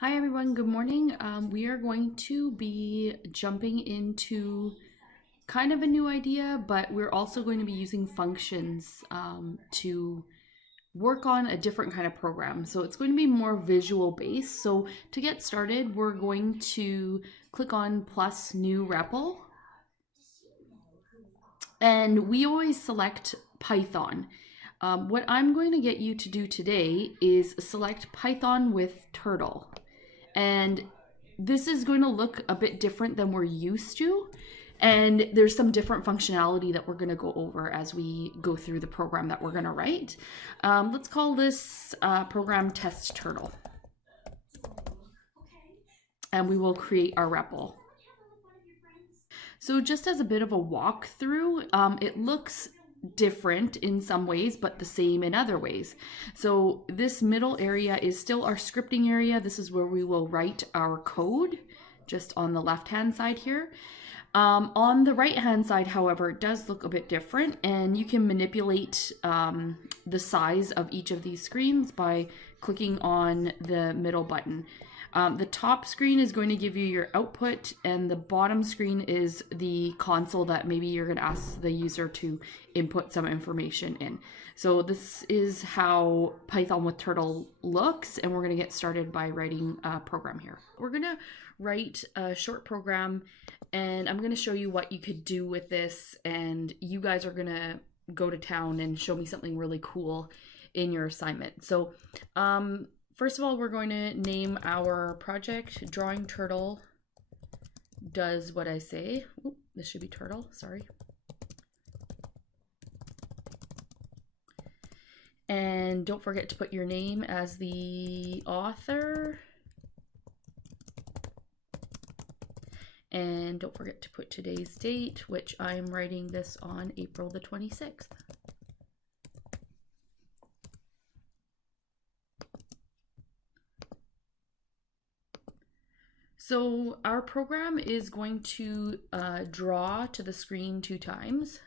Hi everyone, good morning. We are going to be jumping into kind of a new idea, but we're also going to be using functions to work on a different kind of program. So it's going to be more visual based. So to get started, we're going to click on plus new REPL. And we always select Python. What I'm going to get you to do today is select Python with turtle. And this is going to look a bit different than we're used to. And there's some different functionality that we're going to go over as we go through the program that we're going to write. Let's call this program test turtle. And we will create our REPL. So just as a bit of a walkthrough, it looks different in some ways, but the same in other ways. So this middle area is still our scripting area. This is where we will write our code, just on the left-hand side here. On the right-hand side, however, it does look a bit different, and you can manipulate the size of each of these screens by clicking on the middle button. The top screen is going to give you your output, and the bottom screen is the console that maybe you're going to ask the user to input some information in. So this is how Python with Turtle looks, and we're going to get started by writing a program here. We're going to write a short program, and I'm going to show you what you could do with this, and you guys are going to go to town and show me something really cool in your assignment. So first of all, we're going to name our project Drawing Turtle Does What I Say. Oop, this should be turtle, sorry. And don't forget to put your name as the author. And don't forget to put today's date, which I'm writing this on April the 26th. So our program is going to draw to the screen 2 times.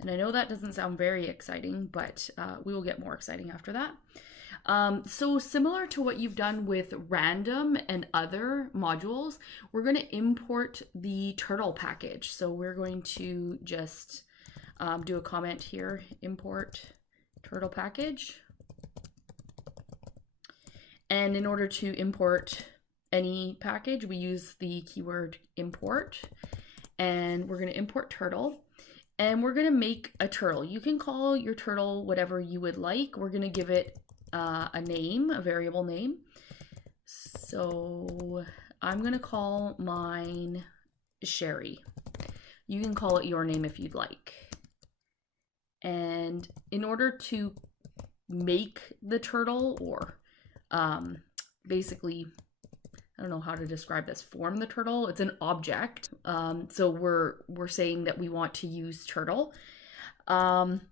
And I know that doesn't sound very exciting, but we will get more exciting after that. So similar to what you've done with random and other modules, we're going to import the turtle package. So we're going to just do a comment here, import turtle package. And in order to import any package, we use the keyword import, and we're going to import turtle, and we're going to make a turtle. You can call your turtle whatever you would like. We're going to give it a name, a variable name. So I'm going to call mine Cherie. You can call it your name if you'd like. And in order to make the turtle, or basically, I don't know how to describe this, form the turtle. It's an object. So we're saying that we want to use turtle. And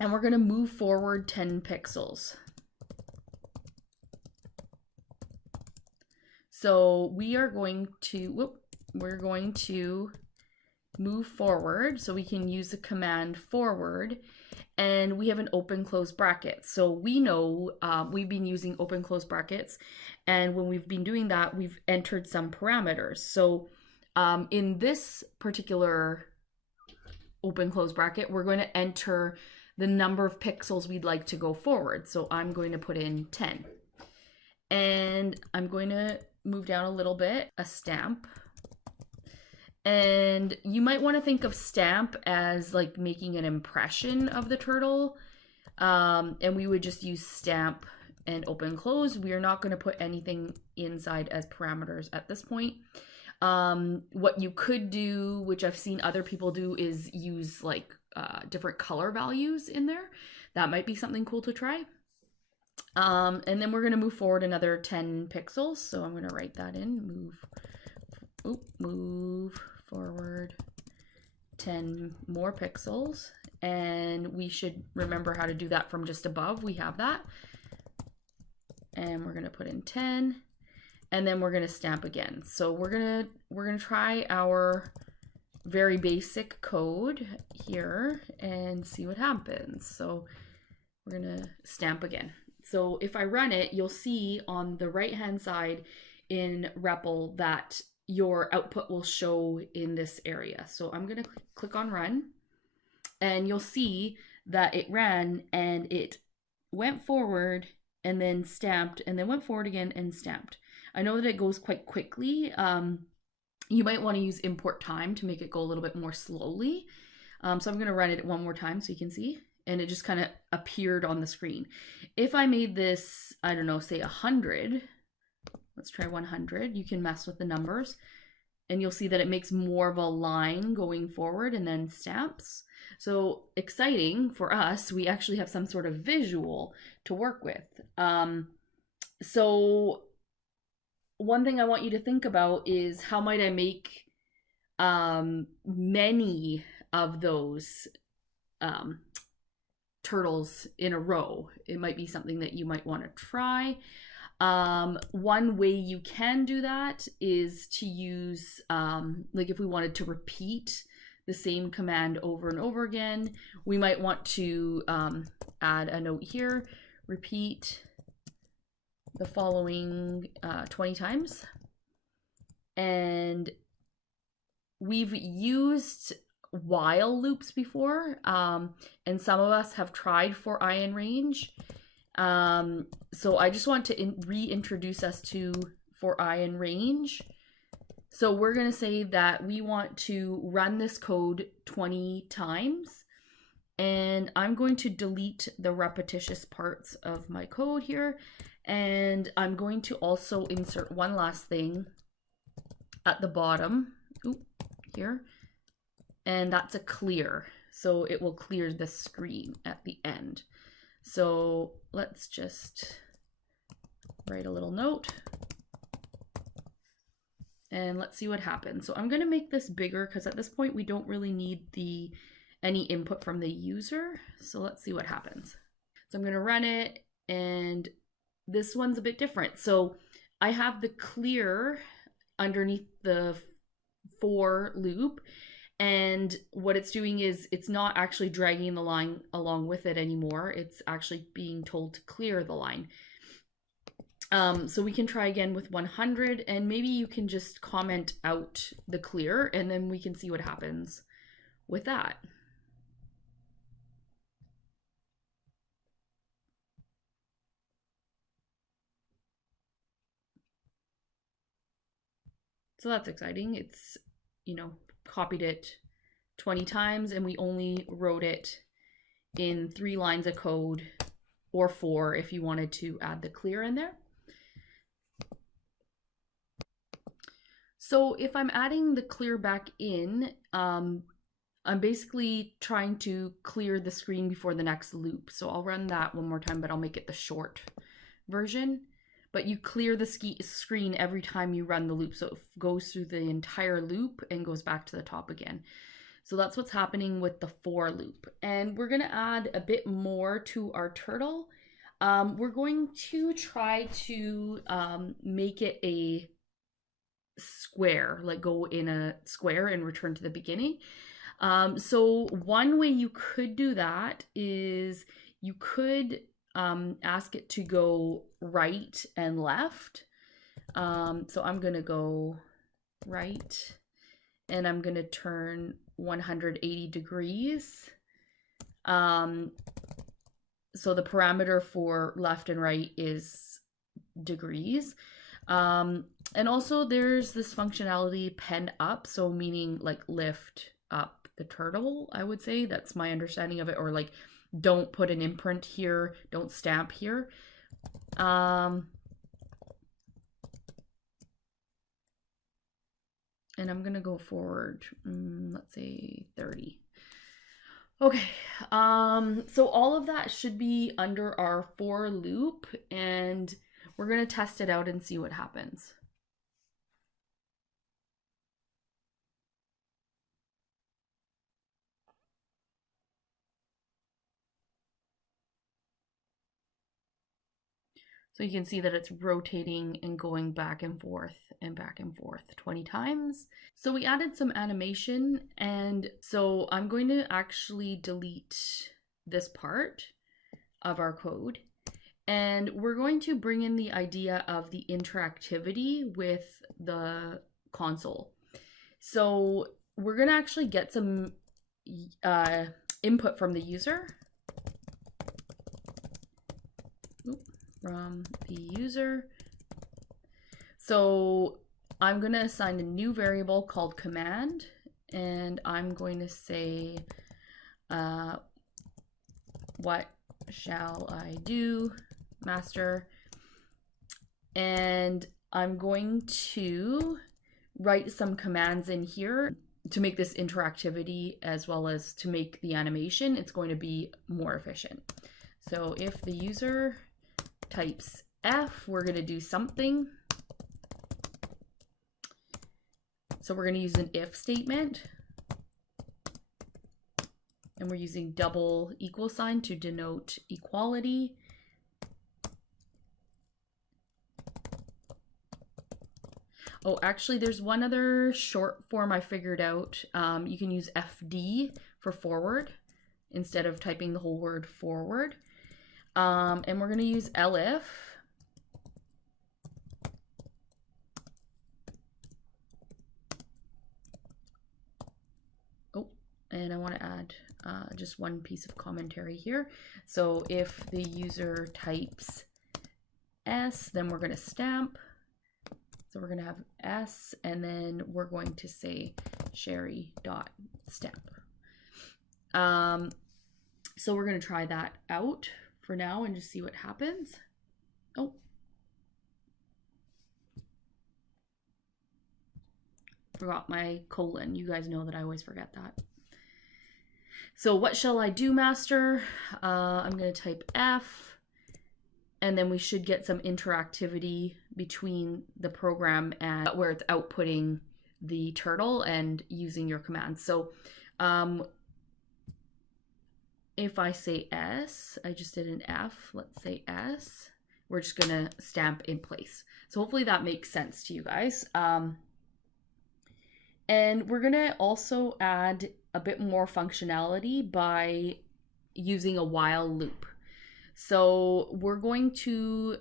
we're going to move forward 10 pixels. So we're going to move forward, so we can use the command forward, and we have an open close bracket. So we know we've been using open close brackets, and when we've been doing that, we've entered some parameters. So in this particular open close bracket, we're going to enter the number of pixels we'd like to go forward. So I'm going to put in 10. And I'm going to move down a little bit, a stamp. And you might want to think of stamp as like making an impression of the turtle. And we would just use stamp and open close. We are not going to put anything inside as parameters at this point. What you could do, which I've seen other people do, is use like different color values in there. That might be something cool to try. And then we're going to move forward another 10 pixels. So I'm going to write that in, move forward 10 more pixels. And we should remember how to do that from just above. We have that. And we're going to put in 10. And then we're going to stamp again. So we're going to try our very basic code here and see what happens. So we're gonna stamp again. So if I run it, you'll see on the right hand side in REPL that your output will show in this area. So I'm gonna click on run, and you'll see that it ran and it went forward and then stamped and then went forward again and stamped. I know that it goes quite quickly. You might want to use import time to make it go a little bit more slowly. So I'm going to run it one more time so you can see. And it just kind of appeared on the screen. If I made this, I don't know, say 100, let's try 100. You can mess with the numbers and you'll see that it makes more of a line going forward and then stamps. So exciting for us, we actually have some sort of visual to work with. So one thing I want you to think about is how might I make many of those turtles in a row. It might be something that you might want to try. One way you can do that is to use, like if we wanted to repeat the same command over and over again, we might want to add a note here, repeat the following 20 times. And we've used while loops before, and some of us have tried for I and range. So I just want to reintroduce us to for I and range. So we're going to say that we want to run this code 20 times, and I'm going to delete the repetitious parts of my code here, and I'm going to also insert one last thing at the bottom, here, and that's a clear. So it will clear the screen at the end. So let's just write a little note and let's see what happens. So I'm going to make this bigger because at this point we don't really need any input from the user. So let's see what happens. So I'm going to run it, and this one's a bit different. So I have the clear underneath the for loop, and what it's doing is it's not actually dragging the line along with it anymore. It's actually being told to clear the line. So we can try again with 100, and maybe you can just comment out the clear and then we can see what happens with that. So that's exciting. It's, copied it 20 times and we only wrote it in 3 lines of code, or 4 if you wanted to add the clear in there. So if I'm adding the clear back in, I'm basically trying to clear the screen before the next loop. So I'll run that one more time, but I'll make it the short version. But you clear the screen every time you run the loop. So it goes through the entire loop and goes back to the top again. So that's what's happening with the for loop. And we're going to add a bit more to our turtle. We're going to try to make it a square, like go in a square and return to the beginning. So one way you could do that is you could ask it to go right and left. So I'm going to go right and I'm going to turn 180 degrees. So the parameter for left and right is degrees. And also there's this functionality pen up, so meaning like lift up the turtle, I would say. That's my understanding of it. Or like don't put an imprint here, don't stamp here. And I'm gonna go forward, let's say 30. Okay, so all of that should be under our for loop, and we're gonna test it out and see what happens. So you can see that it's rotating and going back and forth 20 times. So we added some animation, and so I'm going to actually delete this part. of our code. And we're going to bring in the idea of the interactivity with the console. So we're going to actually get some input from the user. From the user. So I'm going to assign a new variable called command, and I'm going to say, what shall I do, master? And I'm going to write some commands in here to make this interactivity as well as to make the animation. It's going to be more efficient. So if the user types F, we're going to do something. So we're going to use an if statement. And we're using double equal sign to denote equality. Oh, actually, there's one other short form I figured out. You can use FD for forward instead of typing the whole word forward. And we're going to use elif. Oh, and I want to add just one piece of commentary here. So if the user types S, then we're going to stamp. So we're going to have S, and then we're going to say Cherie.stamp. So we're going to try that out for now and just see what happens. Oh. Forgot my colon. You guys know that I always forget that. So what shall I do, master? I'm going to type F, and then we should get some interactivity between the program and where it's outputting the turtle and using your commands. So if I say S, I just did an F, let's say S, we're just gonna stamp in place. So hopefully that makes sense to you guys. And we're gonna also add a bit more functionality by using a while loop. So we're going to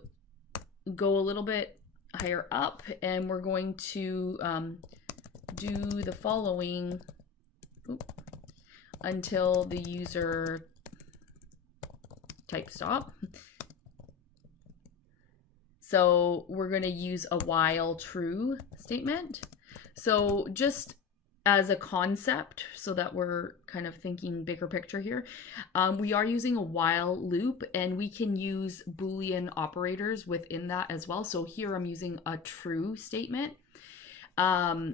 go a little bit higher up, and we're going to do the following until the user type stop. So we're going to use a while true statement. So just as a concept, so that we're kind of thinking bigger picture here, we are using a while loop, and we can use Boolean operators within that as well. So here I'm using a true statement. So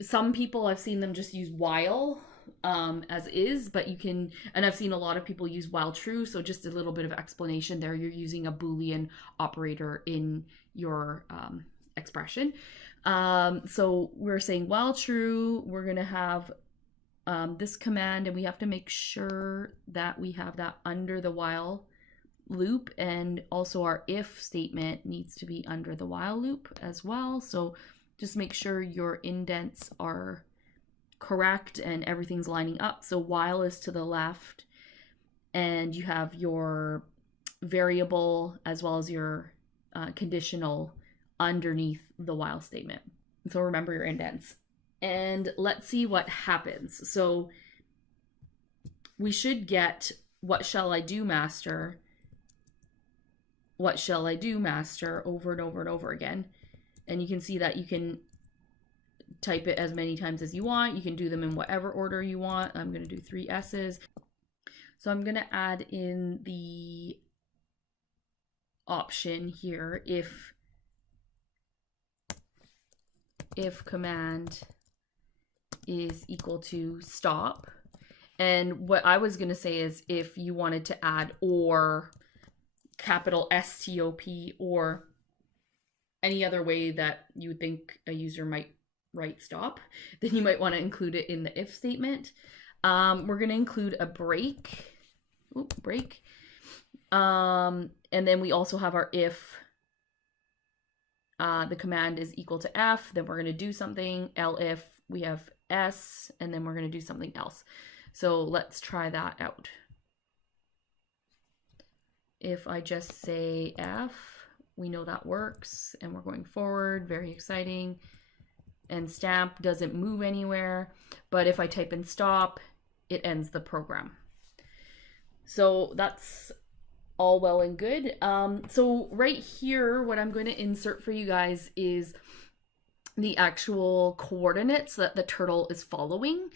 some people, I've seen them just use while as is, but you can, and I've seen a lot of people use while true. So just a little bit of explanation there. You're using a Boolean operator in your expression. So we're saying while true, we're going to have this command, and we have to make sure that we have that under the while loop, and also our if statement needs to be under the while loop as well. So just make sure your indents are correct and everything's lining up. So while is to the left, and you have your variable as well as your conditional underneath the while statement. So remember your indents. And let's see what happens. So we should get what shall I do, master? What shall I do, master? Over and over and over again. And you can see that you can type it as many times as you want. You can do them in whatever order you want. I'm going to do 3 S's. So I'm going to add in the option here, if command is equal to stop. And what I was going to say is if you wanted to add or capital STOP or any other way that you would think a user might write stop, then you might want to include it in the if statement. We're going to include a break. And then we also have our if the command is equal to F, then we're going to do something. Elif, we have S, and then we're going to do something else. So let's try that out. If I just say F, we know that works and we're going forward, very exciting. And stamp doesn't move anywhere, but if I type in stop, it ends the program. So that's all well and good. So right here, what I'm going to insert for you guys is the actual coordinates that the turtle is following.